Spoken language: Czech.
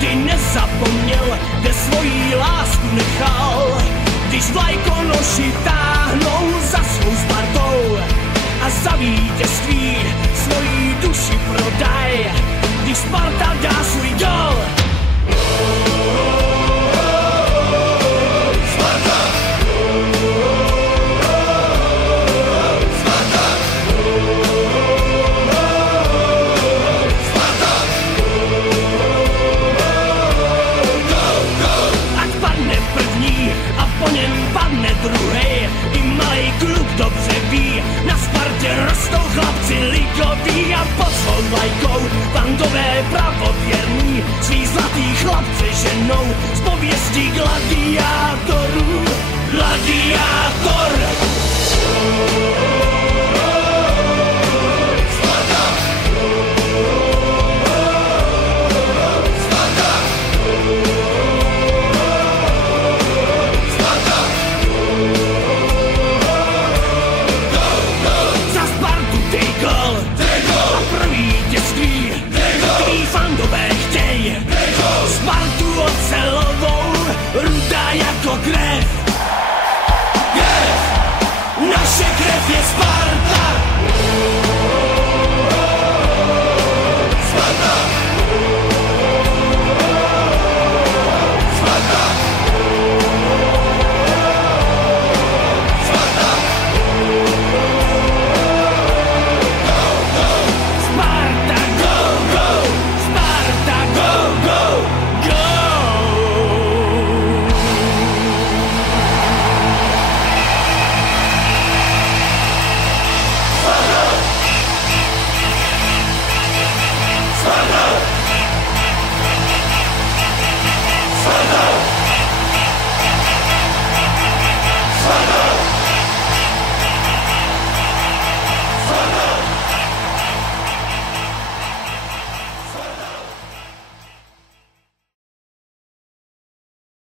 nikdy nezapomněl, kde svojí lásku nechal. Když vlajkonoši táhnou za svou Spartou a za vítězství svojí duši prodaj, když Sparta dá svůj gol. Sparta! Sparta! Sparta! Ať padne první a po něm padne druhej, i malej klub dobře ví, na Spartě rostou chlapci ligoví a pod svou vlajkou bandové pravověrní svý zlatý chlapce ženou z pověstí gladiátorů. Gladiátorů.